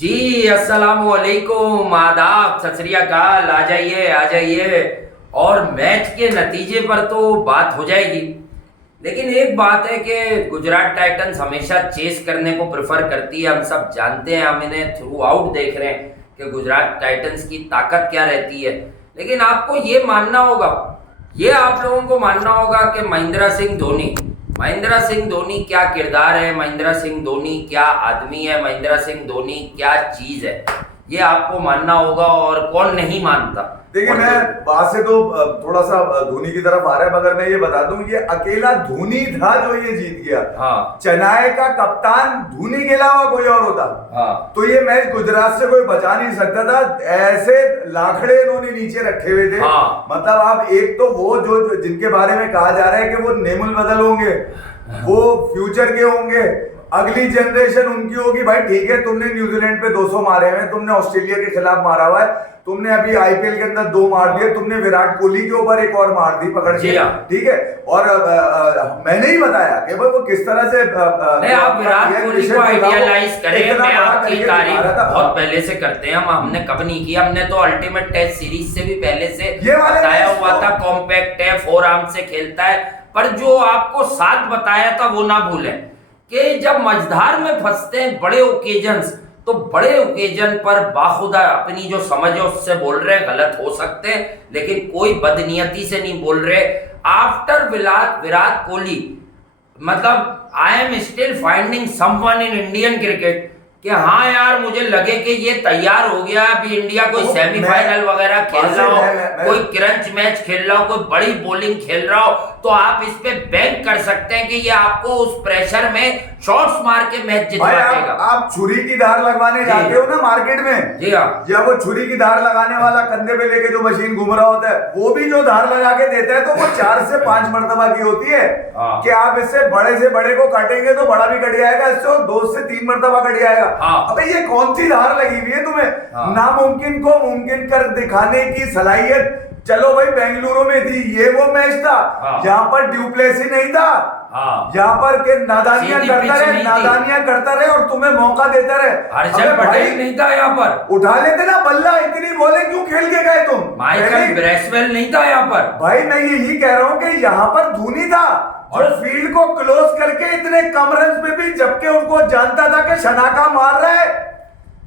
जी अस्सलाम वालेकुम, आदाब, सत श्री अकाल। आ जाइए। और मैच के नतीजे पर तो बात हो जाएगी, लेकिन एक बात है कि गुजरात टाइटंस हमेशा चेस करने को प्रेफर करती है। हम सब जानते हैं, हम इन्हें थ्रू आउट देख रहे हैं कि गुजरात टाइटंस की ताकत क्या रहती है। लेकिन आपको ये मानना होगा, ये आप लोगों को मानना होगा कि महेंद्र सिंह धोनी क्या किरदार है, महेंद्र सिंह धोनी क्या आदमी है, महेंद्र सिंह धोनी क्या चीज है, ये आपको मानना होगा। और कौन नहीं मानता। देखिए, मैं बात से तो थोड़ा सा धोनी की तरफ आ रहा है, मगर मैं ये बता दूं, ये अकेला धोनी था जो ये जीत गया। हाँ। चेन्नई का कप्तान धोनी के अलावा कोई और होता तो ये मैच गुजरात से कोई बचा नहीं सकता था। ऐसे लाखड़े इन्होंने नीचे रखे हुए थे। मतलब आप एक तो वो जो जिनके बारे में कहा जा रहा है कि वो नेमुल बदल होंगे, वो फ्यूचर के होंगे, अगली जनरेशन उनकी होगी। भाई ठीक है, तुमने न्यूजीलैंड पे 200 मारे हुए, तुमने ऑस्ट्रेलिया के खिलाफ मारा हुआ है, तुमने अभी आईपीएल के अंदर 2 मार दिए, तुमने विराट कोहली के ऊपर एक और मार दी पकड़ के, ठीक है। और मैंने ही बताया कि भाई वो किस तरह से आप विराट कोहली को आइडियलाइज करें। मैं आपकी तारीफ बहुत पहले से करते हैं, हमने कब नहीं किया। हमने तो अल्टीमेट टेस्ट सीरीज से भी पहले से बताया हुआ था, कॉम्पैक्ट है, 4 आर्म से खेलता है। पर जो आपको साथ बताया था वो ना भूलें कि जब मझधार में फंसते हैं बड़े ओकेजन्स, तो बड़े ओकेजन पर बाखुदा अपनी जो समझ है उससे बोल रहे हैं। गलत हो सकते हैं, लेकिन कोई बदनियती से नहीं बोल रहे। आफ्टर विराट कोहली, मतलब I am still finding someone in Indian cricket कि हाँ यार, मुझे लगे कि ये तैयार हो गया, अभी इंडिया कोई सेमीफाइनल वगैरह खेल रहा हो, कोई क्रंच मैच खेल रहा हो, कोई बड़ी बॉलिंग खेल रहा हो, तो आप इस पे बैंक कर सकते हैं कि ये आपको उस प्रेशर में शॉट्स मार के मैच जितवा देगा। आप छुरी की धार लगवाने जाते हो ना मार्केट में, जी हाँ, या वो छुरी की धार लगाने वाला कंधे पे लेके जो मशीन घूम रहा होता है, वो भी जो धार लगा के देता है तो वो 4 से 5 मरतबा की होती है कि आप इससे बड़े से बड़े को काटेंगे तो बड़ा भी कट जाएगा, इससे 2 से 3 मरतबा कट जाएगा। अबे ये कौन सी धार लगी हुई है तुम्हें? नामुमकिन को मुमकिन कर दिखाने की सलाहियत। चलो भाई, बेंगलुरु में थी, ये वो मैच था जहां पर ड्यूप्लेसी नहीं था, यहाँ पर के नादानियां करता रहे और तुम्हें मौका देता रहे। हर्षल पटेल नहीं था यहाँ पर, उठा लेते ना बल्ला। इतनी बॉलें क्यों खेल के गए तुम? माइकल ब्रेसवेल नहीं था यहाँ पर। भाई मैं यही कह रहा हूँ कि यहाँ पर धोनी था जो फील्ड को क्लोज करके इतने कम रन में भी, जबकि उनको जानता था कि शनाका मार रहा है,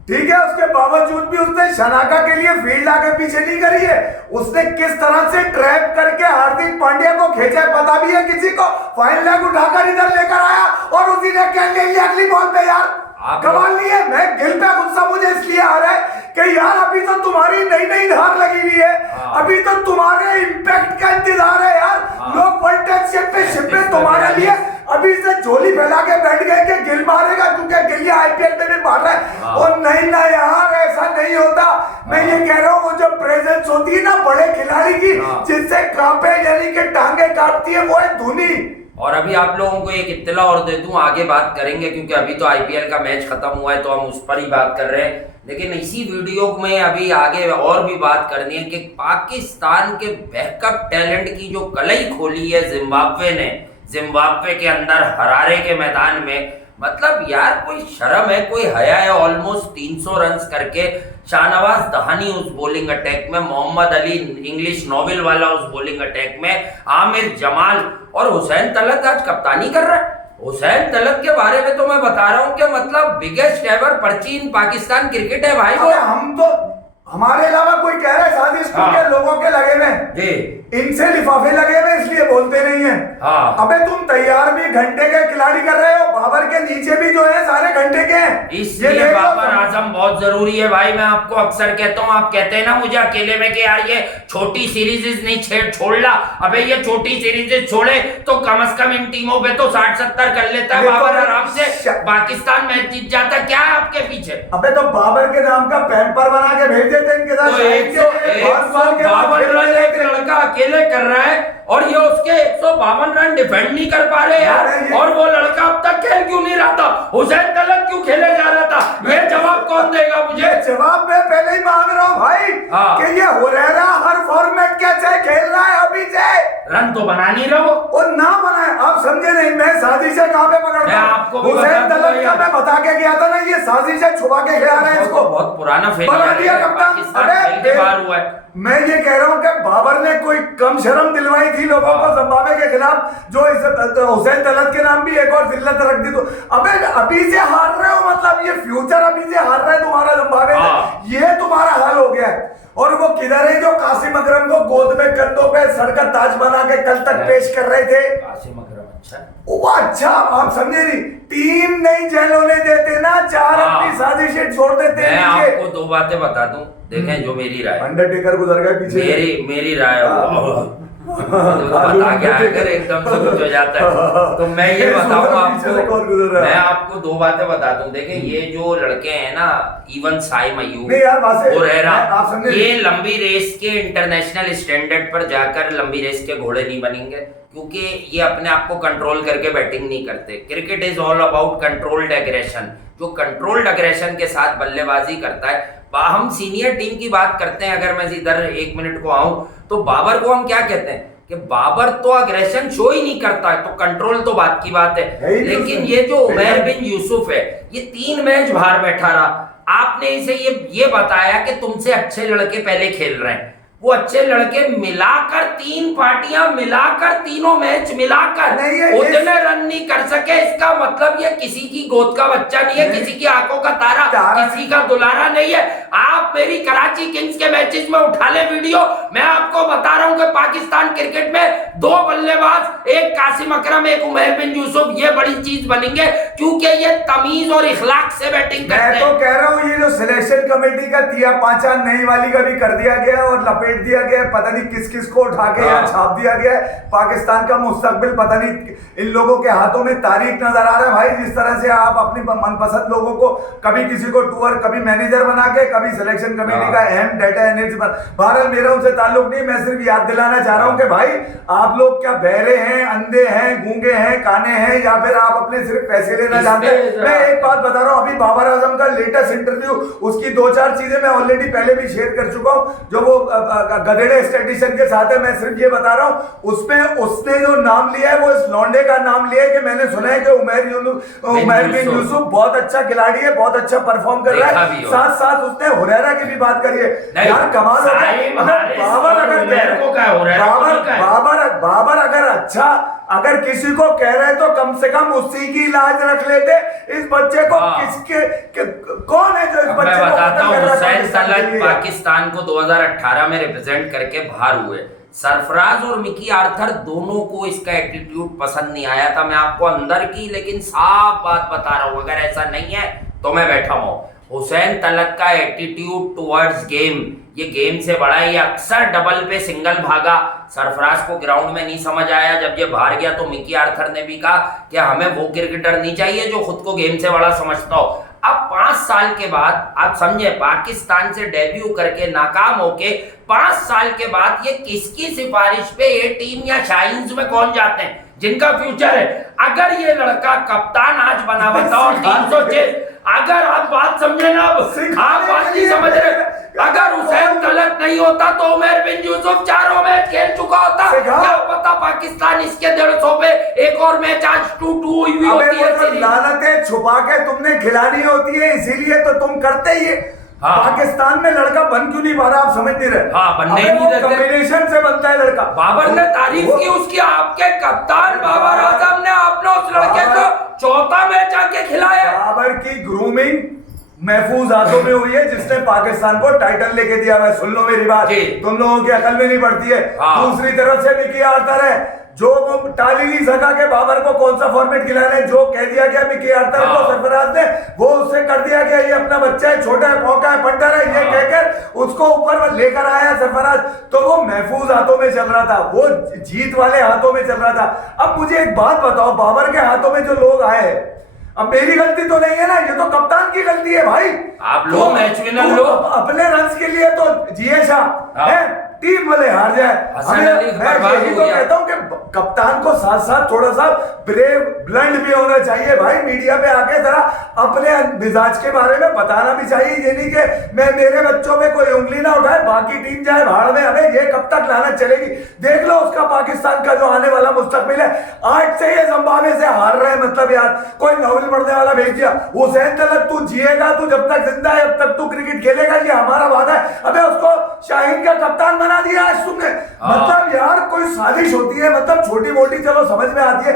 ठीक है, उसके बावजूद भी उसने शनाका के लिए फील्ड आगे पीछे नहीं करी है। उसने किस तरह से ट्रैप करके हार्दिक पांड्या को खींचा पता भी है किसी को? फाइन लेग उठाकर इधर लेकर आया और उसी ने क्या ले लिया अगली बॉल पे। यार कमाल नहीं है? मैं गिल पे गुस्सा मुझे इसलिए आ रहा है कि यार अभी तो तुम्हारी नई धार लगी हुई है, अभी तो तुम्हारे इंपैक्ट का इंतजार है यार। लोग वर्ल्ड चैंपियनशिप में तुम्हारे लिए अभी से झोली फैला के बैठ गए कि गिल मारेगा, क्योंकि गिल आईपीएल में भी मार रहा है। और नहीं ना यार, ऐसा नहीं होता। मैं ये कह रहा हूँ, वो जो प्रेजेंस होती है ना बड़े खिलाड़ी की, जिससे कांपे यानी कि टांगे काटती है, वो है धोनी। और अभी आप लोगों को एक इत्तला और दे दूं, आगे बात करेंगे क्योंकि अभी तो आईपीएल का मैच खत्म हुआ है तो हम उस पर ही बात कर रहे हैं। लेकिन इसी वीडियो में अभी आगे और भी बात करनी है कि पाकिस्तान के बैकअप टैलेंट की जो कलई खोली है जिम्बाब्वे ने, जिम्बाब्वे के अंदर हरारे के मैदान में, मतलब यार कोई शर्म है, कोई हया है। ऑलमोस्ट 300 रन्स करके शाहनवाज दहानी उस बॉलिंग अटैक में, मोहम्मद अली इंग्लिश नोवेल वाला उस बॉलिंग अटैक में, आमिर जमाल और हुसैन तलत आज कप्तानी कर रहा है। हुसैन तलत के बारे में तो मैं बता रहा हूँ कि मतलब बिगेस्ट एवर पर्ची इन पाकिस्तान क्रिकेट है भाई। वो हम तो, हमारे अलावा कोई कह रहा है शादी स्कूल के लोगों के लगे हुए, इनसे लिफाफे लगे हुए इसलिए बोलते नहीं है। अबे तुम तैयार भी घंटे के खिलाड़ी कर रहे हो, बाबर के नीचे भी जो है सारे घंटे के हैं। इसलिए बाबर आजम बहुत जरूरी है भाई। मैं आपको अक्सर कहता हूँ, आप कहते हैं ना मुझे अकेले में कि यार ये छोटी सीरीज नहीं छोड़ ला। अबे ये छोटी सीरीज छोड़े तो कम से कम इन टीमों पे तो 60-70 कर लेता है बाबर आराम से, पाकिस्तान मैच जीत जाता। क्या है आपके पीछे? अबे तो बाबर के नाम का पैम्पर बना के भेज देते इनके साथ। 152 रन एक लड़का अकेले कर रहा है और ये उसके 152 रन डिफेंड नहीं कर पा रहे यार। और वो लड़का अब तक खेल क्यों नहीं रहा था? हुसैन तलत क्यों खेले जा रहा था? ये जवाब कौन देगा मुझे? जवाब मैं पहले ही मांग रहा हूँ भाई कि ये हुरैरा हर फॉर्मेट कैसे खेल रहा है अभी से। रन तो बना नहीं रहा वो, और ना बनाए। आप समझे नहीं, मैं साजिश कहाँ पे पकड़ता हूँ? हुसैन तलत का मैं बता के गया था ना, ये साजिश छुपा के खिला रहे हैं बहुत पुराना बना फेलियर दिया है, कप्तान। पाकिस्तान खेल के बाहर हुआ है। मैं ये कह रहा हूं कि बाबर ने कोई कम शर्म दिलवाई थी लोगों को जिम्बाब्वे के खिलाफ, जो हुसैन तलत के नाम भी एक और जिल्लत रख दी। तो अबे अभी से हार रहे हो, मतलब ये फ्यूचर अभी से हार रहा है तुम्हारा जिम्बाब्वे से, ये तुम्हारा हाल हो गया है। और वो किधर है जो कासिम अकरम को गोद में कंधों पे सर का ताज बना के कल तक पेश कर रहे थे? कासिम अकरम अच्छा, वो अच्छा, आप समझे नहीं, टीम नहीं जेल होने देते ना, चार अपनी साजिशें छोड़ देते हैं। मैं आपको दो बातें बता दूं, देखें जो मेरी राय, अंडरटेकर गुजर गए पीछे, मेरी राय तो बता के आकर एकदम से कुछ हो जाता है। तो मैं ये बताऊं आपको, मैं आपको दो बातें बता दूं। देखें ये जो लड़के हैं ना, इवन साई मयूर और ये लंबी रेस के इंटरनेशनल स्टैंडर्ड पर जाकर लंबी रेस के घोड़े नहीं बनेंगे, क्योंकि ये अपने आप को कंट्रोल करके बैटिंग नहीं करते। Cricket is all about controlled aggression. जो कंट्रोल्ड एग्रेशन के साथ बल्लेबाजी करता है, हम सीनियर टीम की बात करते हैं, अगर मैं इधर एक मिनट को आऊं तो बाबर को हम क्या कहते हैं कि बाबर तो अग्रेशन शो ही नहीं करता है, तो कंट्रोल तो बात की बात है। लेकिन ये जो उमैर बिन यूसुफ है, ये 3 मैच बाहर बैठा रहा, आपने इसे ये बताया कि तुमसे अच्छे लड़के पहले खेल रहे हैं, वो अच्छे लड़के मिलाकर 3 पार्टियां मिलाकर, तीनों मैच मिलाकर उतने रन नहीं कर सके। इसका मतलब ये किसी की गोद का बच्चा नहीं है, किसी की आंखों का तारा, किसी का दुलारा नहीं है। आप मेरी कराची किंग्स के मैचेस में उठा ले वीडियो, मैं आपको बता रहा हूं कि पाकिस्तान क्रिकेट में 2 बल्लेबाज, एक कासिम अकरम, एक उमैर बिन यूसुफ, ये बड़ी चीज बनेंगे, क्योंकि ये तमीज और इखलाक से बैटिंग करते हैं। मैं तो कह रहा हूं ये जो सिलेक्शन कमेटी का तिया पांचा नई वाली का भी कर दिया गया और लपेट दिया गया, पता नहीं किस किस को उठा के यहाँ छाप दिया गया। पाकिस्तान का मुस्तकबिल पता नहीं इन लोगों के हाथों में तारीख नजर आ रहा है भाई। जिस तरह से आप अपनी मनपसंद लोगों को कभी किसी को टूर, कभी मैनेजर बना के, कभी सिलेक्शन कमेटी का अहम डेटा एनालिस्ट बना। बहरहाल मेरा उनसे ताल्लुक नहीं, मैं सिर्फ याद दिलाना चाह रहा हूं कि भाई आप लोग क्या बहरे हैं, अंधे हैं, गूंगे हैं, काने हैं, या फिर आप अपने सिर्फ पैसे लेना जानते हैं? मैं एक बात बता रहा हूं, अभी बाबर आजम का लेटेस्ट इंटरव्यू, उसकी 2-4 चीजें मैं ऑलरेडी पहले भी शेयर कर चुका हूं, जो वो गधेड़े स्टैटिस्टिशियन के साथ है। मैं सिर्फ ये बता रहा हूं, उसमें उसने जो नाम लिया है वो इस लौंडे का नाम लिया है कि मैंने सुना है कि उमैर बिन यूसुफ बहुत अच्छा खिलाड़ी है, बहुत अच्छा परफॉर्म कर रहा है। साथ साथ उसने हुरैरा की भी बात करी है। यार कमाल हो गया। बाबर अगर अच्छा, अगर किसी को कह रहे तो कम से कम उसी की इलाज रख लेते। इस बच्चे को कौन है जो इस बच्चे को बताता हूं, हुसैन तलत पाकिस्तान को 2018 में रिप्रेजेंट करके बाहर हुए। सरफराज और मिकी आर्थर दोनों को इसका एटीट्यूड पसंद नहीं आया था। मैं आपको अंदर की लेकिन साफ बात बता रहा हूं, अगर ऐसा नहीं है तो मैं बैठा हूं। हुसैन तलत का एटीट्यूड टुवर्ड्स गेम, ये गेम से बड़ा है। ये अक्सर डबल पे सिंगल भागा, सरफराज को ग्राउंड में नहीं समझ आया। जब ये बाहर गया तो मिकी आर्थर ने भी कहा कि हमें वो क्रिकेटर नहीं चाहिए जो खुद को गेम से बड़ा समझता हो। अब 5 साल के बाद आप समझे, पाकिस्तान से डेब्यू करके नाकाम होके 5 साल के बाद ये किसकी सिफारिश पे ये टीम या शाइन्स में कौन जाते हैं जिनका फ्यूचर है? अगर ये लड़का कप्तान आज बना बताओ 306, अगर आप बात समझे ना, अब आप बात नहीं समझ रहे। अगर हुसैन तलत नहीं होता तो उमैर बिन यूसुफ 4 मैच खेल चुका होता। क्या पता पाकिस्तान इसके 150 पे एक और मैच आज 2-2 हुई होती है। लानतें छुपा के तुमने खिलानी होती है, इसीलिए तो तुम करते ही। पाकिस्तान में लड़का बन क्यों नहीं पा रहा, आप समझ नहीं रहे? बनने नहीं देते, कॉम्बिनेशन से बनता है लड़का। बाबर ने तारीफ की उसकी, आपके कप्तान बाबर आजम ने आपने उस लड़के को 4था मैच आके खिलाया। बाबर की ग्रूमिंग महफूज हाथों में हुई है, जिसने पाकिस्तान को टाइटल लेके दिया। मैं सुन लो मेरी बात, तुम लोगों की अकल में नहीं बढ़ती है। दूसरी तरफ से मिकी आर्थर है, जो वो टाल ही नहीं सका कि बाबर को कौन सा फॉर्मेट खिलाना है। जो कह दिया गया मिकी आर्थर को सरफराज ने, वो उससे कर दिया गया। ये अपना बच्चा है, छोटा है, मौका है, पंटर है, ये कहकर उसको ऊपर लेकर आया सरफराज। तो वो महफूज हाथों में चल रहा था, वो जीत वाले हाथों में चल रहा था। अब मुझे एक बात बताओ, बाबर के हाथों में जो लोग आए, अब मेरी गलती तो नहीं है ना, ये तो कप्तान की गलती है भाई। आप लोग मैच विनर लो, अपने रन्स के लिए तो जिए शाह है, टीम भले हार जाए, मैं यही तो कहता हूं कि कप्तान को साथ साथ थोड़ा सा ब्रेव ब्लंट भी होना चाहिए भाई। मीडिया पे आके जरा अपने मिजाज के बारे में बताना भी चाहिए। ये नहीं कि मैं मेरे बच्चों में कोई उंगली ना उठाए, बाकी टीम जाए भाड़ में, हमें ये कब तक लानत चलेगी। देख लो उसका पाकिस्तान का जो आने वाला मुस्तकबिल है। आज से ये जिम्बाब्वे से हार रहे, मतलब यार कोई नॉवल पढ़ने वाला भेज दिया, हुसैन तलत तू जिएगा, तू जब तक जिंदा है जब तक तू क्रिकेट खेलेगा, ये हमारा वादा है। अबे उसको शाहीन का कप्तान बना दिया आज तुमने। मतलब यार कोई साजिश होती है, मतलब छोटी मोटी चलो समझ में आती है।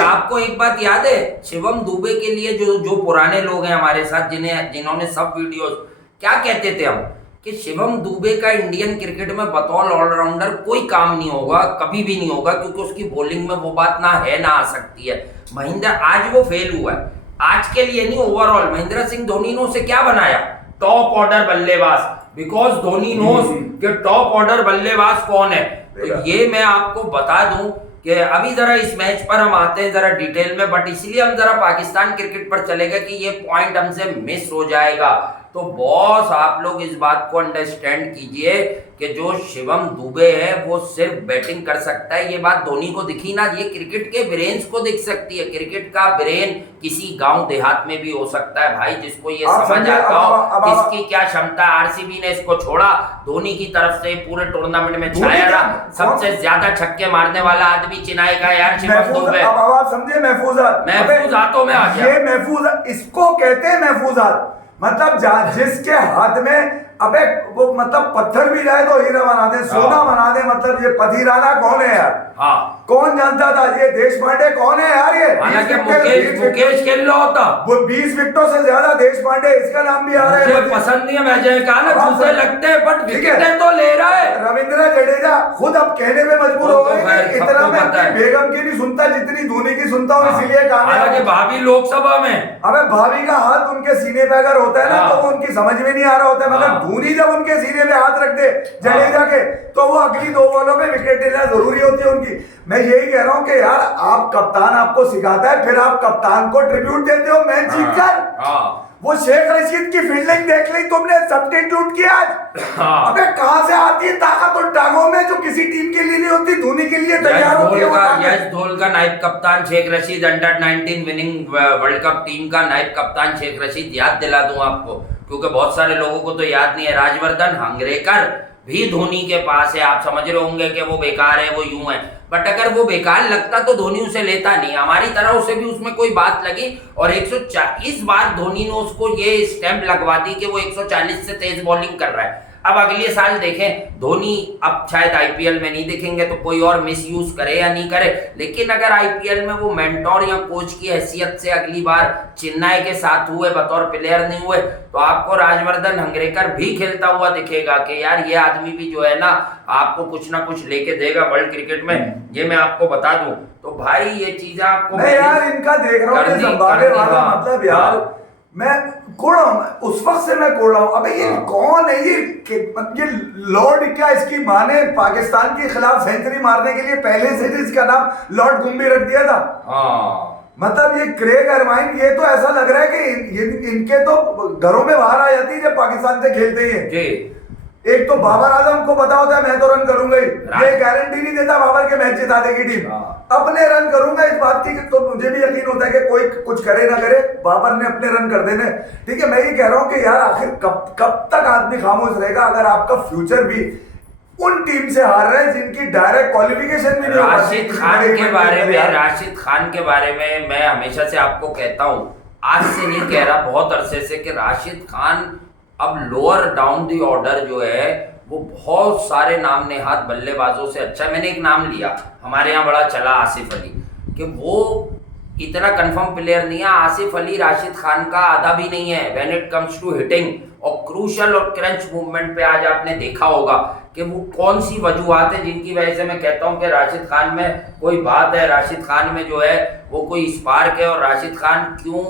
आपको एक बात याद है, शिवम दुबे के लिए जो पुराने लोग हैं हमारे साथ, जिन्होंने सब वीडियोस, क्या कहते थे हम कि शिवम दुबे का इंडियन क्रिकेट में बतौर ऑलराउंडर कोई काम नहीं होगा, कभी भी नहीं होगा, क्योंकि उसकी बॉलिंग में वो बात ना है ना आ सकती है। महेंद्र आज वो फेल हुआ है, आज के लिए नहीं, ओवरऑल। महेंद्र सिंह धोनी ने उसे क्या बनाया? टॉप ऑर्डर बल्लेबाज, बिकॉज धोनी नोस कि टॉप ऑर्डर बल्लेबाज कौन है। तो ये मैं आपको बता दूं कि अभी जरा इस मैच पर हम आते हैं जरा डिटेल में, बट इसलिए हम जरा पाकिस्तान क्रिकेट पर चले गए कि ये पॉइंट हमसे मिस हो जाएगा। तो बॉस आप लोग इस बात को अंडरस्टैंड कीजिए कि जो शिवम दुबे है वो सिर्फ बैटिंग कर सकता है। ये बात धोनी को दिखी ना, ये क्रिकेट के ब्रेन्स को दिख सकती है। क्रिकेट का ब्रेन किसी गांव देहात में भी हो सकता है भाई, जिसको ये समझ आता हो किसकी क्या क्षमता। आरसीबी ने इसको छोड़ा, धोनी की तरफ से पूरे टूर्नामेंट में छाया रहा, सबसे ज्यादा छक्के मारने वाला आदमी चिनाई का यार शिवम दुबे। समझे महफूजात में आ गया, ये महफूज इसको कहते हैं महफूजात। मतलब जिसके हाथ में अबे वो मतलब पत्थर भी जाए तो हीरा बना दे, सोना बना दे। मतलब ये पथीराना कौन है यार? हाँ, कौन जानता था? ये देश पांडे कौन है यार? ये मुकेश खेल रहा होता, वो 20 विकेटों से ज्यादा देश पांडे, इसका नाम भी आ रहा है। पसंद नहीं है, मैं कहा ना दूसरे लगते हैं, बट विकेटें तो ले रहा है। रविंद्र जडेजा खुद अब कहने में मजबूर हो गए कि इतना मैं बेगम की नहीं सुनता जितनी धोनी की सुनता हूँ, इसीलिए कहा भाभी लोकसभा में। अबे भाभी का हाथ उनके सीने पे अगर होता है ना तो वो उनकी समझ में नहीं आ रहा होता है, मगर धोनी जब उनके सीने पे हाथ रख दे जडेजा के तो वो अगली 2 बॉलों में विकेट लेना जरूरी होती है उनकी। मैं यही कह रहा हूं कि यार आप कप्तान आपको सिखाता है, फिर आप कप्तान को ट्रिब्यूट देते हो मैच जीतकर। वो शेख रशीद की फील्डिंग देख ली तुमने, सब्स्टिट्यूट किया आज। अबे कहां से आती है ताकत उन टांगों में जो किसी टीम के लिए नहीं होती, धोनी के लिए तैयार होती है। यश धोल का नायब कप्तान Shaikh Rasheed, under nineteen winning world cup team का नायब कप्तान शेख रशीद। याद दिला दूं आपको, क्योंकि बहुत सारे लोगों को तो याद नहीं है। राजवर्धन हंगरेकर भी धोनी के पास है। आप समझ रहे होंगे कि वो बेकार है, वो यूं है, बट अगर वो बेकार लगता तो धोनी उसे लेता नहीं। हमारी तरह उसे भी उसमें कोई बात लगी और 140 बार धोनी ने उसको ये स्टैंप लगवा दी कि वो 140 से तेज बॉलिंग कर रहा है। अब अगले साल देखें धोनी, अब शायद आईपीएल में नहीं दिखेंगे तो कोई और मिसयूज करे या नहीं करे, लेकिन अगर आईपीएल में वो मेंटोर या कोच की हैसियत से अगली बार चेन्नई के साथ हुए, बतौर प्लेयर नहीं हुए, तो आपको राजवर्धन हंगरेकर भी खेलता हुआ दिखेगा कि यार ये आदमी भी जो है ना आपको कुछ ना कुछ लेके देगा वर्ल्ड क्रिकेट में। ये मैं आपको बता दूं। तो भाई ये चीजें आपको मैं यार इनका देख रहा हूँ जिम्बाब्वे वाला, मतलब यार मैं कोड़ रहा हूँ, उस वक्त से मैं कोड़ रहा हूँ। अबे ये कौन है? ये लॉर्ड, क्या इसकी माँ ने पाकिस्तान के खिलाफ सेंचुरी मारने के लिए पहले से इसका नाम लॉर्ड गुम्बी रख दिया था। मतलब ये क्रेग अरमाइन, ये तो ऐसा लग रहा है कि इनके तो घरों में बाहर आ जाती है जब पाकिस्तान से खेलते हैं। एक तो बाबर आजम को पता होता है मैं तो रन करूंगा ही, ये गारंटी नहीं देता बाबर के मैच जिता देगी टीम, अपने रन करूंगा इस बात की। तो मुझे भी यकीन होता है कि कोई कुछ करे ना करे बाबर ने अपने रन कर देने। ठीक है, मैं ये कह रहा हूं कि यार आखिर कब तक आदमी खामोश रहेगा अगर आपका फ्यूचर भी उन टीम से हार रहे हैं जिनकी डायरेक्ट क्वालिफिकेशन भी नहीं। राशिद खान के बारे में मैं हमेशा से आपको कहता हूं, आज से नहीं कह रहा, बहुत अरसे से, कि राशिद खान अब लोअर डाउन दी ऑर्डर जो है वो बहुत सारे नाम नेहात बल्लेबाजों से अच्छा है। मैंने एक नाम लिया, हमारे यहाँ बड़ा चला आसिफ अली, कि वो इतना कंफर्म प्लेयर नहीं है। आसिफ अली राशिद खान का आधा भी नहीं है when it comes to hitting और क्रूशल और क्रंच मूवमेंट पे। आज आपने देखा होगा कि वो कौन सी वजूहत है जिनकी वजह से मैं कहता हूं कि राशिद खान में कोई बात है, राशिद खान में जो है वो कोई स्पार्क है। और राशिद खान क्यों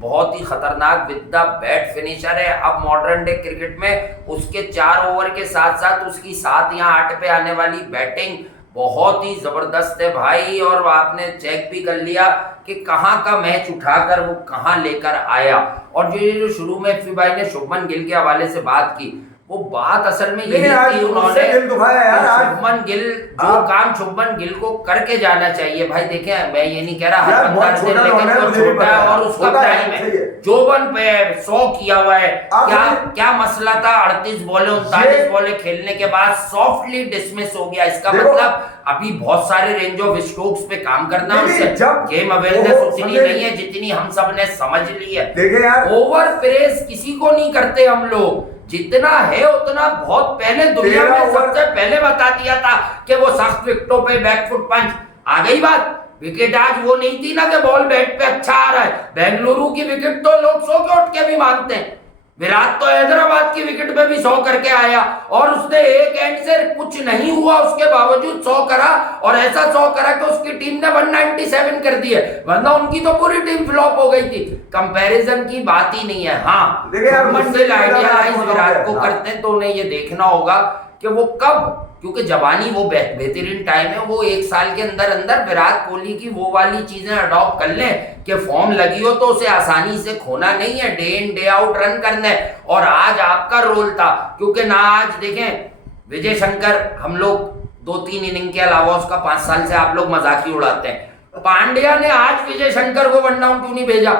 बहुत ही खतरनाक विद द बैट फिनिशर है। अब मॉडर्न डे क्रिकेट में उसके 4 ओवर के साथ साथ उसकी 7 या 8 पे आने वाली बैटिंग बहुत ही जबरदस्त है भाई। और आपने चेक भी कर लिया कि कहां का मैच उठाकर वो कहां लेकर आया। और जो शुरू में एफी भाई ने शुभमन गिल के हवाले से बात की, वो बात असल में नहीं, यही आज थी, उससे उन्होंने दिल दुखाया यार, आज। शुभमन गिल जो काम शुभमन गिल को करके जाना चाहिए भाई। देखें, मैं ये नहीं कह रहा हर यार, बंदा बहुत छोटा लेकिन है, वो मुझे भी छोटा पता है है। और उसका छोटा है, टाइम है, सही है। जोबन पे है, 100 किया हुआ है। आप क्या अभी- क्या मसला था 38 बॉले 39 बॉले खेलने के बाद सॉफ्टली डिसमिस हो गया। इसका देखो, मतलब अभी बहुत सारे रेंज ऑफ स्ट्रोक्स पे काम करना है नहीं, उससे। जब गेम अवेयरनेस वो उतनी समझे- नहीं है जितनी हम सब ने समझ ली है। देखे यार, ओवर प्रेस किसी को नहीं करते हम लोग, जितना है उतना बहुत पहले दुनिया 13 में ओवर- सबसे पहले बता दिया था कि वो सख्त विकेटों पे बैकफुट पंच आ गई बात। विकेट आज वो नहीं थी ना कि बॉल बैट पे अच्छा आ रहा है। बेंगलुरु की विकेट तो लोग 100 के उठ के भी मानते हैं। विराट तो हैदराबाद की विकेट पे भी 100 करके आया और उसने एक एंड से कुछ नहीं हुआ उसके बावजूद 100 करा और ऐसा 100 करा कि उसकी टीम ने 197 कर दिए, वरना उनकी तो पूरी टीम फ्लॉप हो गई थी। कंपैरिजन की बात ही नहीं है। हाँ, देखिए यार, शुभमन मुझसे गिल ज्यादा आइडियलाइज आपको विराट को हाँ। करते हैं तो उन्हें ये देखना होगा कि वो कब, क्योंकि जवानी वो बेहतरीन टाइम है, वो 1 साल के अंदर अंदर विराट कोहली की वो वाली चीजें अडॉप्ट कर लें कि फॉर्म लगी हो तो उसे आसानी से खोना नहीं है, day in day out run करना है। और आज आपका रोल था, क्योंकि ना आज देखें विजय शंकर, हम लोग 2-3 इनिंग के अलावा उसका 5 साल से आप लोग मजाक ही उड़ाते हैं। पांड्या ने आज विजय शंकर को 1 डाउन 2 नहीं भेजा,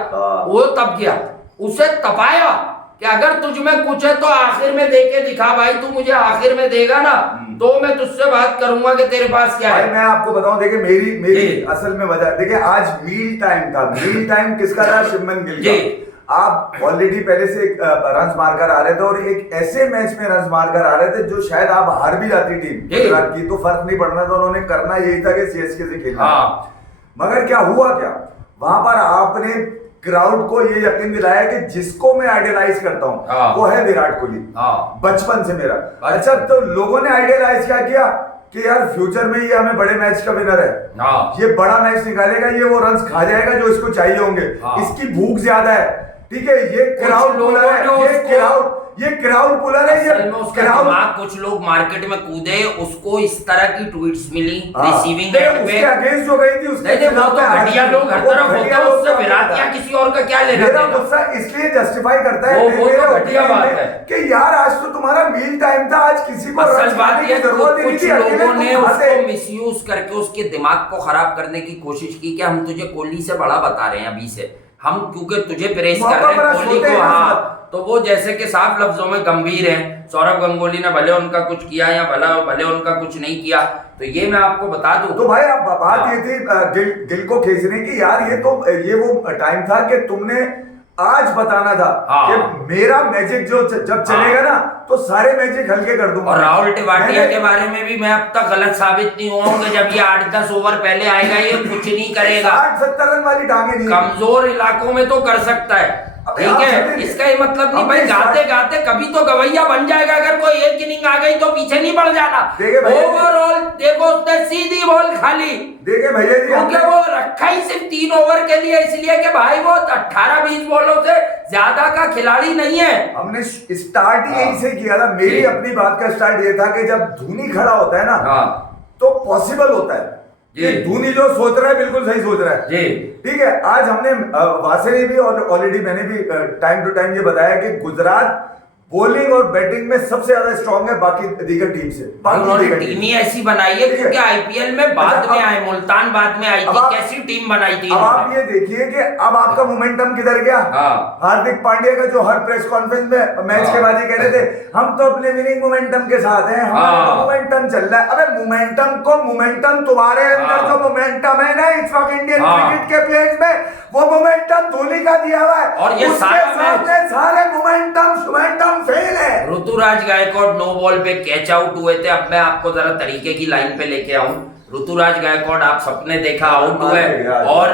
वो तब गया, उसे तपाया कि अगर तुझ में कुछ है तो आखिर में दे के दिखा भाई, तू मुझे आखिर में देगा ना तो मैं तुझसे बात करूंगा कि तेरे पास क्या भाई है। मैं आपको बताऊं, देखिए मेरी असल में वजह, देखिए आज मील टाइम था। मील टाइम किसका था? शुभमन गिल का। आप ऑलरेडी पहले से रन्स मारकर आ रहे थे और एक ऐसे मैच में रन्स मारकर आ रहे थे जो शायद आप हार भी जाती टीम गुजरात की तो फर्क नहीं पड़ना था। उन्होंने करना यही था कि सीएसके से खेलना। मगर क्या हुआ, क्या वहां पर आपने क्राउड को ये यकीन दिलाया कि जिसको मैं आइडियलाइज करता हूं वो है विराट कोहली, बचपन से मेरा। अच्छा, तो लोगों ने आइडियलाइज क्या किया कि यार फ्यूचर में ये हमें बड़े मैच का विनर है, ये बड़ा मैच निकालेगा, ये वो रन्स खा जाएगा जो इसको चाहिए होंगे, इसकी भूख ज्यादा है। ठीक है, ये क्राउड पुलर है, ये क्राउड पुलर है, ये क्राउड। कुछ लोग मार्केट में कूदे, उसको इस तरह की ट्वीट्स मिली रिसीविंग एंड पे, उसके अगेंस्ट जो गई थी उसके वो तो घटिया लोग हर तरफ होते हैं, उससे विराट या किसी और का क्या लेना मेरा गुस्सा इसलिए जस्टिफाई करता है वो तो घटिया बात है कि यार आज तो तुम्हारा मील टाइम था, आज किसी को असल बात ये जरूरत नहीं कुछ थी, लोगों ने उसको मिसयूज करके उसके दिमाग को खराब करने की कोशिश की कि हम तुझे कोहली से बड़ा बता रहे हैं अभी से, हम क्योंकि तुझे प्रेस कर रहे हैं कोहली को। हाँ, तो वो जैसे कि साफ लफ्जों में गंभीर हैं। सौरभ गंगोली ने भले उनका कुछ किया या भले उनका कुछ नहीं किया, तो ये मैं आपको बता दूं। तो भाई अब बात ये थी दिल को खींचने की, यार ये वो टाइम था कि तुमने आज बताना था कि मेरा मैजिक जो जब चलेगा ना तो सारे मैजिक हल्के कर दूंगा। और राहुल टेवाटिया के बारे में भी मैं अब तक गलत साबित नहीं हुआ हूं कि जब ये 8-10 ओवर पहले आएगा ये कुछ नहीं करेगा। 60-70 रन वाली टांगे नहीं, कमजोर इलाकों में तो कर सकता है, ठीक है, इसका ये मतलब नहीं भाई गाते गाते कभी तो गवैया बन जाएगा। अगर कोई एक इनिंग आ गई तो पीछे नहीं पड़ जाना। ओवरऑल देखो उसने सीधी बॉल खाली, देखिए भैया जी, क्योंकि वो रखा ही सिर्फ 3 ओवर के लिए, इसलिए कि भाई वो 18-20 बॉलों से ज्यादा का खिलाड़ी नहीं है। हमने स्टार्ट ही यही से किया था। मेरी अपनी बात का स्टार्ट ये था कि जब धोनी खड़ा होता है ना तो पॉसिबल होता है कि धोनी जो सोच रहा है बिल्कुल सही सोच रहा है। ठीक है, आज हमने वासे ने भी ऑलरेडी मैंने भी टाइम टू टाइम ये बताया कि गुजरात बॉलिंग और बैटिंग में सबसे ज्यादा स्ट्रांग है बाकी दीगर टीम से। उन्होंने टीम ही ऐसी बनाई है क्योंकि आईपीएल में बाद में आए, मुल्तान बाद में आई थी, कैसी टीम बनाई थी। अब आप ये देखिए कि अब आपका मोमेंटम किधर गया। हार्दिक पांड्या का जो हर प्रेस कॉन्फ्रेंस में मैच के बाद ही कह रहे थे हम तो अपने विनिंग मोमेंटम के साथ हैं, हमारा मोमेंटम चल रहा है। अबे मोमेंटम तुम्हारे अंदर जो मोमेंटम है ना इस वक्त इंडियन क्रिकेट के प्लेयर्स में, वो मोमेंटम धोनी का दिया हुआ है और ये सारे मोमेंटम फेल है। ऋतुराज गायकवाड़ नो बॉल पे कैच आउट हुए थे। अब मैं आपको जरा तरीके की लाइन पे लेके आऊं। ऋतुराज गायकवाड़ आप सबने देखा आउट हुए और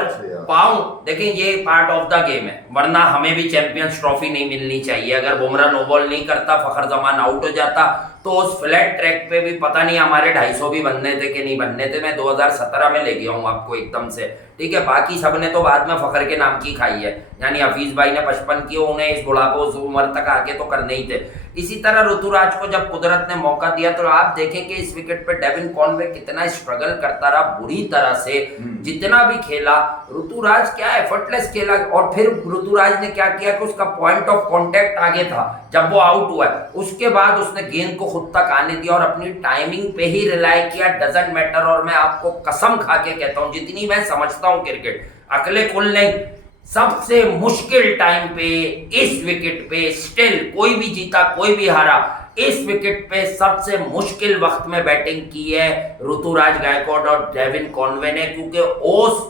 पाऊं, देखिए ये पार्ट ऑफ द गेम है, वरना हमें भी चैंपियंस ट्रॉफी नहीं मिलनी चाहिए। अगर बुमराह नो बॉल नहीं करता, फखर जमान आउट हो जाता तो उस फ्लैट ट्रैक पे भी पता नहीं हमारे 250 भी बनने थे कि नहीं बनने थे। मैं 2017 में ले गया हूँ आपको एकदम से, ठीक है। बाकी सबने तो बाद में फखर के नाम की खाई है, यानी हफीज भाई ने 55 किए, उन्हें इस बुढ़ापे उस उम्र तक आके तो करने ही थे। इसी तरह ऋतुराज को जब कुदरत ने मौका दिया तो आप देखें कि इस विकेट पे डेविन कॉनवे कितना स्ट्रगल करता रहा बुरी तरह से, जितना भी खेला ऋतुराज क्या एफर्टलेस खेला। और फिर ऋतुराज ने क्या किया कि उसका पॉइंट ऑफ कांटेक्ट आगे था जब वो आउट हुआ है, उसके बाद उसने गेंद को खुद तक आने दिया और अपनी टाइमिंग पे ही रिलाई किया, डजंट मैटर। और मैं आपको कसम खा के कहता हूं, जितनी मैं समझता हूं क्रिकेट, अकले कुल नहीं, सबसे मुश्किल टाइम पे इस विकेट पे स्टिल कोई भी जीता कोई भी हारा, इस विकेट पे सबसे मुश्किल वक्त में बैटिंग की है ऋतुराज गायकवाड और डेविन कॉनवे ने, क्योंकि ओस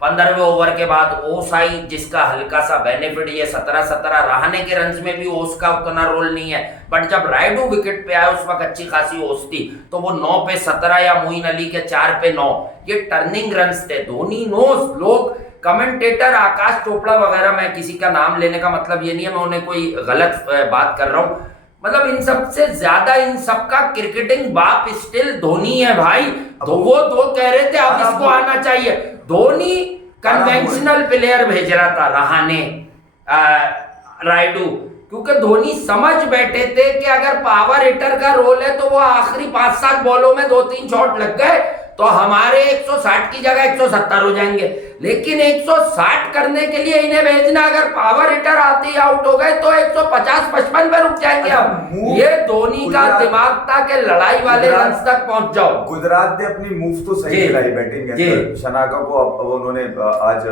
15वें ओवर के बाद ओस आई जिसका हल्का सा बेनिफिट, ये 17-17 रहने के रन्स में भी ओस का उतना रोल नहीं है, बट जब रायडू विकेट पे आया उस वक्त अच्छी खासी ओस थी, तो वो 9 पे 17 या मोइन अली के 4 पे 9 ये टर्निंग रन्स थे। धोनी नोस, लोग कमेंटेटर आकाश चोपड़ा वगैरह, मैं किसी का नाम लेने का मतलब ये नहीं है मैं उन्हें कोई गलत बात कर रहा हूं, मतलब इन सबसे ज्यादा इन सबका क्रिकेटिंग बाप स्टिल धोनी है भाई। तो वो दो कह रहे थे अब इसको आना चाहिए, धोनी कन्वेंशनल प्लेयर भेज रहा था रहाने रायडू, क्योंकि धोनी समझ बैठे थे कि अगर पावर हिटर का रोल है तो वो आखिरी 5-7 बॉलों में 2-3 शॉट लग गए तो हमारे 160 की जगह 170 हो जाएंगे, लेकिन 160 करने के लिए इन्हें भेजना, अगर पावर हिटर आते ही आउट हो गए तो 150-55 पे रुक जाएंगे हम। ये धोनी का दिमाग था कि लड़ाई वाले रन्स तक पहुंच जाओ। गुजरात ने अपनी मूव तो सही खिलाई बैटिंग के, शनाका को उन्होंने आज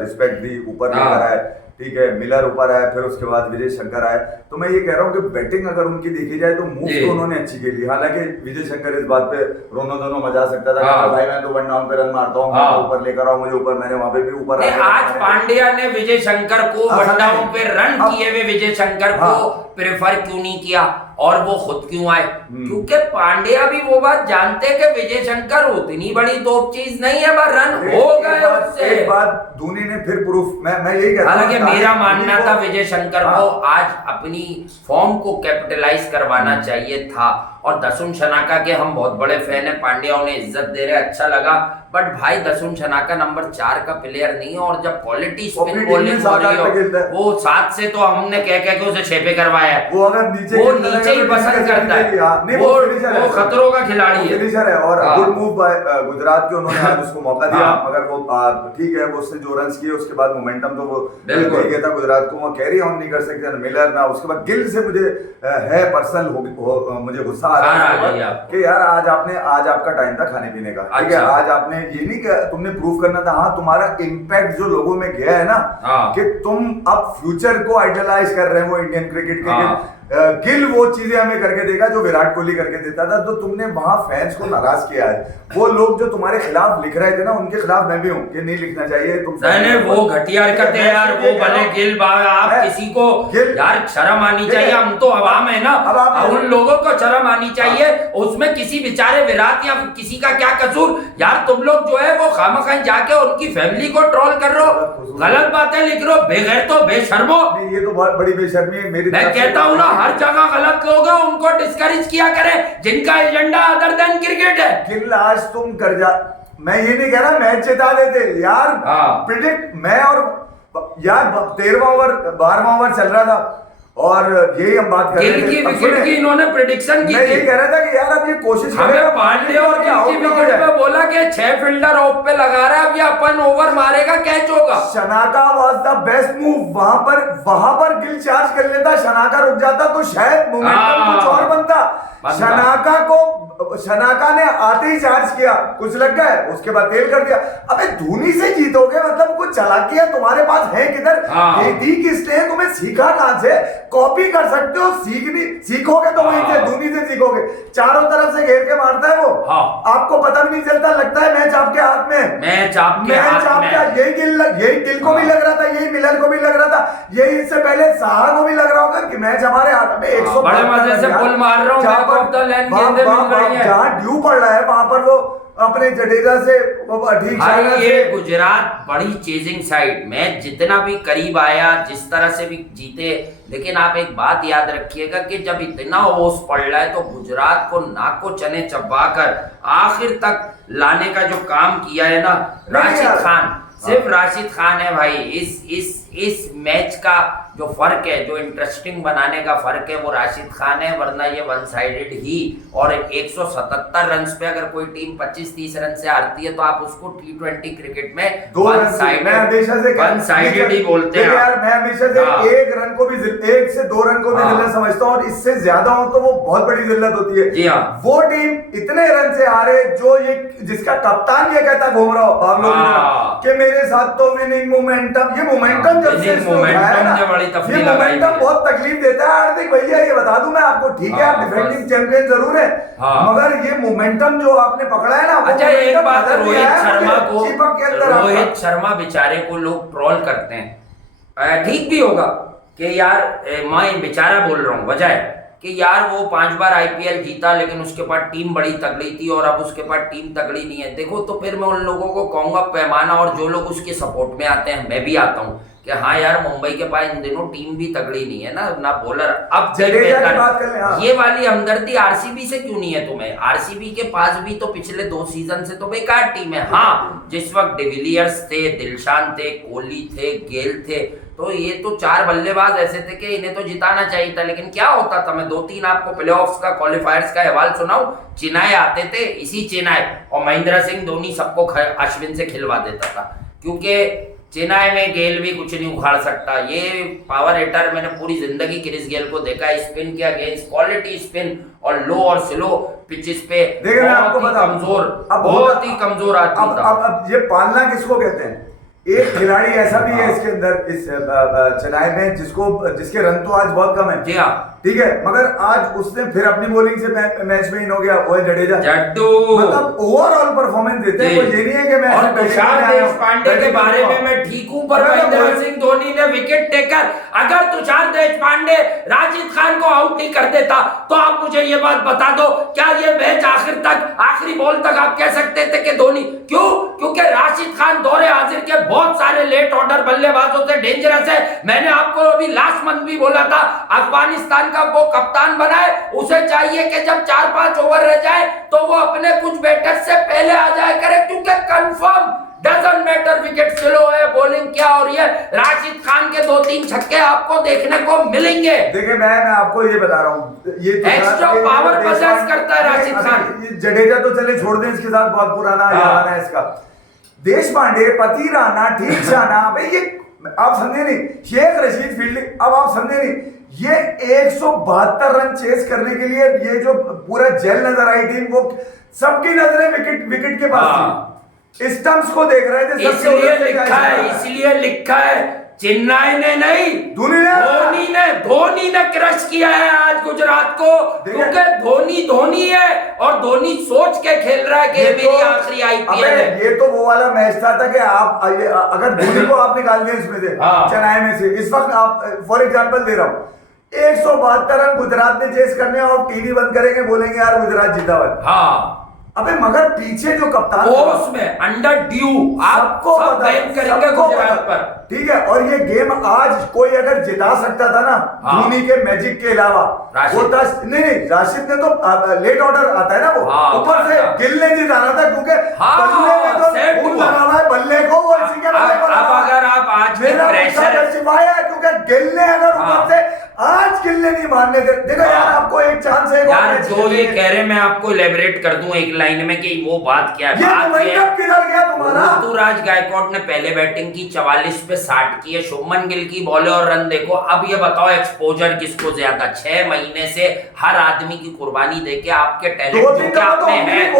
रिस्पेक्ट दी, ऊपर लेकर आए, ठीक है, मिलर ऊपर आया, फिर उसके बाद विजय शंकर आए। तो मैं ये कह रहा हूँ कि बैटिंग अगर उनकी देखी जाए तो मूव तो उन्होंने अच्छी खेली। हालांकि विजय शंकर इस बात पे रोनो मजा सकता था कि भाई मैं तो 1 डाउन पे रन मारता हूँ, ऊपर लेकर आओ मुझे ऊपर, मैंने वहां पे भी ऊपर। आज पांड्या ने विजय शंकर को 1 डाउन पे रन किए हुए विजय शंकर को प्रेफर क्यों नहीं किया और वो खुद क्यों आए? क्योंकि पांड्या भी वो बात जानते कि विजय शंकर उतनी बड़ी तोप चीज नहीं है, पर रन हो गए उससे। एक बात धोनी ने फिर प्रूफ, मैं यही कहता हूं, हालांकि मेरा मानना था विजय शंकर को आज अपनी फॉर्म को कैपिटलाइज करवाना चाहिए था, और दसुन शनाका के हम बहुत बड़े फैन हैं, पांड्या उन्हें इज्जत दे रहे, अच्छा लगा, बट भाई दसुन शनाका नंबर 4 का प्लेयर नहीं है, और जब क्वालिटी स्पिन बॉलिंग हो रही हो वो 7 से तो हमने कह के उसे 6 पे करवाया है, वो अगर नीचे ही पसंद करता है, वो खतरों का खिलाड़ी है। और गुड मूव गुजरात के, उन्होंने आज उसको मौका दिया, मगर वो ठीक है, वो उसने जो रन किए उसके बाद मोमेंटम तो वो नहीं गया था गुजरात को, वो कैरी ऑन नहीं कर सकते मिलर ना। उसके बाद गिल से मुझे है पर्सनल मुझे गुस्सा आ रहा है कि यार आज आपका टाइम था खाने पीने का, ठीक है, आज आपने ये नहीं कि तुमने प्रूव करना था, हाँ तुम्हारा इम्पैक्ट जो लोगों में गया है ना, कि तुम अब फ्यूचर को आइडलाइज कर रहे हो इंडियन क्रिकेट के। गिल वो चीजें हमें करके देगा जो विराट कोहली करके देता था, तो तुमने वहां फैंस को नाराज किया है। वो लोग जो तुम्हारे खिलाफ लिख रहे थे ना, उनके खिलाफ मैं भी हूँ कि नहीं लिखना चाहिए तुम। नहीं वो घटिया हरकत है यार, वो भले गिल आप किसी को यार शर्म आनी चाहिए, हम तो अवाम है ना, उन लोगों को शर्म आनी चाहिए, उसमें किसी बेचारे विराट या किसी का क्या कसूर यार। तुम लोग जो है वो खामखा जाके उनकी फैमिली को ट्रोल कर रहे हो, गलत बातें लिख रहे हो, बेगैर तो बेशर्मो। ये तो बहुत बड़ी बेशर्मी है मेरी, मैं कहता हूँ ना हर जगह गलत लोग हैं, उनको डिस्करेज किया करें जिनका एजेंडा अदर देन क्रिकेट है। गिल आज तुम कर जा, मैं ये नहीं कह रहा मैच जिता देते यार, प्रिडिक्ट मैं और यार 13वां ओवर 12वां ओवर चल रहा था और यही हम बात कर रहे थे, गिल की विकेट की इन्होंने प्रेडिक्शन की मैं ये कह रहा था कि यार अब ये कोशिश हमें पांड्या और गिल की विकेट पे बोला कि 6 फील्डर ऑफ पे लगा रहा है, अब ये अपन ओवर मारेगा कैच होगा। Shanaka was the best move, वहां पर गिल चार्ज कर लेता, शनाका रुक जाता तो शायद मोमेंटम कुछ और बनता। शनाका ने आते ही चार्ज किया, कुछ लग गए, उसके बाद तेल कर दिया। अबे धोनी से जीतोगे मतलब कुछ चालाकियां तुम्हारे पास है किधर? खेती किसने है, तुम्हें सीखा कहां से? कॉपी कर सकते हो, सीखोगे तो वहीं से धोनी से सीखोगे। चारों तरफ से घेर के मारता है वो, आपको पता भी नहीं चलता, लगता है मैच आपके हाथ में, मैच आपके हाथ में। यही गिल को भी लग रहा था, यही मिलर को भी लग रहा था, यही इससे पहले साहा को भी लग रहा होगा कि मैच हमारे हाथ में। 100 बड़े मजे से बॉल मार रहा हूं, जहां ड्यू पड़ रहा है वहां पर वो अपने जडेजा से ठीक ये गुजरात बड़ी चेजिंग साइड, मैच जितना भी करीब आया, जिस तरह से भी जीते, लेकिन आप एक बात याद रखिएगा कि जब इतना ओस पड़ रहा है तो गुजरात को नाको चने चबाकर आखिर तक लाने का जो काम किया है ना राशिद खान, सिर्फ राशिद खान है भाई इस मैच का जो फर्क है, जो इंटरेस्टिंग बनाने का फर्क है, वो राशिद खान है, वरना ये वन साइडेड ही। और 177 रन पे अगर कोई टीम 25-30 रन से हारती है तो आप उसको T20 क्रिकेट में वन साइडेड ही बोलते हैं यार। मैं हमेशा से एक रन को भी, 1 से 2 रन को भी जिल्लत समझता हूँ, और इससे ज्यादा हो तो वो बहुत बड़ी जिल्लत होती है। जी हाँ, वो टीम इतने रन से हारे जो ये, जिसका कप्तान ये कहता घूम रहा हो बाबलो कि मेरे साथ तो विनिंग मोमेंटम, ये मोमेंटम जब से इसको उठाया ना, ये मोमेंटम बहुत तकलीफ देता है। हार्दिक भैया ये बता दूं मैं आपको, ठीक है आप डिफेंडिंग चैंपियन जरूर है, मगर ये मोमेंटम जो आपने पकड़ा है ना, अच्छा एक बात, रोहित शर्मा बेचारे को लोग ट्रोल करते हैं, ठीक भी होगा कि यार मैं बेचारा बोल रहा हूँ, वजह है कि यार वो 5 बार आईपीएल जीता लेकिन उसके पास टीम बड़ी तगड़ी थी और अब उसके पास टीम तगड़ी नहीं है। देखो तो फिर मैं उन लोगों को कहूंगा पैमाना, और जो लोग उसके सपोर्ट में आते हैं, मैं भी आता हूँ कि हाँ यार मुंबई के पास इन दिनों टीम भी तगड़ी नहीं है ना बॉलर अब ये वाली हमदर्दी आरसीबी से क्यों नहीं है तुम्हें? आरसीबी के पास भी तो पिछले 2 सीजन से तो बेकार टीम है। हाँ, जिस वक्त डिविलियर्स थे, दिलशान थे, कोहली थे, गेल थे, तो ये तो 4 बल्लेबाज ऐसे थे कि इन्हें तो जिताना चाहिए था। लेकिन क्या होता था, मैं 2-3 आपको प्लेऑफ्स का, क्वालिफायर्स का हवाल सुनाऊं, चेन्नई आते थे, इसी चेन्नई और महेंद्र सिंह धोनी सबको अश्विन से खिलवा देता था, क्योंकि चेन्नई में गेल भी कुछ नहीं उखाड़ सकता। ये पावर हिटर मैंने पूरी जिंदगी क्रिस गेल को देखा है, स्पिन के अगेंस्ट, क्वालिटी स्पिन और लो और स्लो पिचेस पे बहुत ही कमजोर आदमी था। अब ये पालना किसको कहते हैं? एक खिलाड़ी ऐसा भी है इसके अंदर, इस चेन्नई में, जिसके रन तो आज बहुत कम है, जी हाँ, ठीक है, मगर आज उसने फिर अपनी बॉलिंग से मैच में इन हो गया, वो है जडेजा। मतलब ओवरऑल परफॉर्मेंस देते हैं, ये नहीं है कि मैं, और तुषार देशपांडे के बारे में मैं ठीक हूं, पर महेंद्र सिंह धोनी ने विकेट टेकर, अगर तुषार देशपांडे राशिद खान को आउट नहीं कर देता तो आप मुझे ये बात बता दो, क्या ये मैच आखिरी बॉल तक आप कह सकते थे कि धोनी? क्यों? क्योंकि राशिद खान दौरे हाजिर के बहुत सारे लेट ऑर्डर बल्लेबाजों से डेंजरस है। मैंने आपको अभी लास्ट मंथ भी बोला था, अफगानिस्तान का वो कप्तान बनाए, उसे चाहिए कि जब 4-5 ओवर रह जाए तो वो अपने कुछ बैटर से पहले आ जाए करे, क्योंकि confirm doesn't matter wicket slow है, बॉलिंग क्या हो रही है, राशिद खान के 2-3 छक्के आपको देखने को मिलेंगे। देखिए मैं आपको ये बता रहा हूँ, ये एक्स्ट्रा पावर पजेस करता है राशिद खान। जडेजा तो चले छोड़ दें, इसके साथ बहुत पुराना याद है इसका। देशपांडे, पतिराना, ठीक जाना, भाई ये आप समझे नहीं, शेख रशीद फील्डिंग, अब आप समझे नहीं, ये 172 रन चेस करने के लिए ये जो पूरा जेल नजर आई टीम, वो सबकी नजरें विकेट के पास थी, स्टंप्स को देख रहे थे, इसलिए लिखा है चेन्नई ने नहीं, धोनी ने क्रश किया है आज गुजरात को, क्योंकि धोनी है और धोनी सोच के खेल रहा है कि मेरी आखिरी आईपीएल है। ये तो वो वाला मैच था कि आप अगर धोनी को आप निकाल दिए इसमें से, चेन्नई में से, इस वक्त आप फॉर एग्जांपल दे रहा हूँ, 172 रन गुजरात ने चेस करने और टीवी बंद करेंगे, बोलेंगे यार गुजरात जीता हुआ। हाँ, अबे मगर पीछे जो कप्तान उसमें अंडर ड्यू आपको करेंगे गुजरात पर, ठीक है। और ये गेम आज कोई अगर जिता सकता था ना, धोनी के मैजिक के अलावा, वो था नहीं, राशिद ने तो लेट ऑर्डर आता है ना, वो ऊपर से गिल ने जिताना था, क्योंकि बल्ले में तो खून लगा हुआ है बल्ले को, वो इसी के बल्ले को अब अगर आप आज प्रेशर सिवाया, क्योंकि गिल ने अगर ऊपर से आज गिल ने नहीं मारने दे। देखो यार आपको एक चांस है यार, जो ये कह रहे, मैं आपको इलेबोरेट कर दूं एक लाइन में कि वो बात क्या है। किधर गया तुम्हारा? ऋतुराज गायकवाड़ ने पहले बैटिंग की, 44 पे 60 की है, शुभमन गिल की बॉले और रन देखो। अब ये बताओ एक्सपोजर किसको ज्यादा? 6 महीने से हर आदमी की कुर्बानी देके आपके टैलेंट जो आप में है,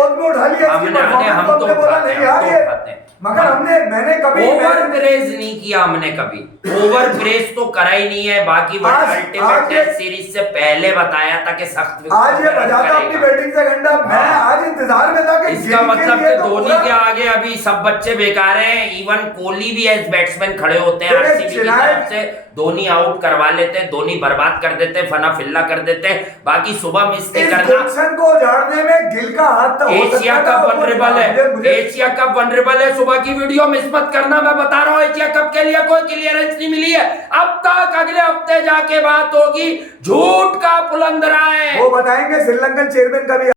हम तो उठाते हैं, मगर मैंने कभी ओवर प्रेज नहीं किया, हमने कभी ओवर प्रेज तो करा ही नहीं है। बाकी अल्टीमेट टेस्ट सीरीज से पहले बताया था कि सख्त आज ये बजाता अपनी बैटिंग से घंटा, मैं आज इंतजार में था कि इसका मतलब कि धोनी के आगे अभी सब बच्चे बेकार हैं। इवन कोहली भी एज बैट्समैन खड़े होते हैं, आरसीबी की तरफ से धोनी आउट करवा लेते हैं, धोनी बर्बाद कर देते हैं, फना फिल्ला कर देते हैं। बाकी सुबह मिस नहीं करना, को उजाड़ने में गिल का हाथ तो एशिया कप वनरेबल है, एशिया कप वनरेबल है। सुबह की वीडियो मिस मत करना, मैं बता रहा हूँ एशिया कप के लिए कोई क्लियरेंस नहीं मिली है अब तक। अगले हफ्ते जाके बात होगी, झूठ का पुलंदरा है, वो बताएंगे। श्रीलंकन चेयरमैन का भी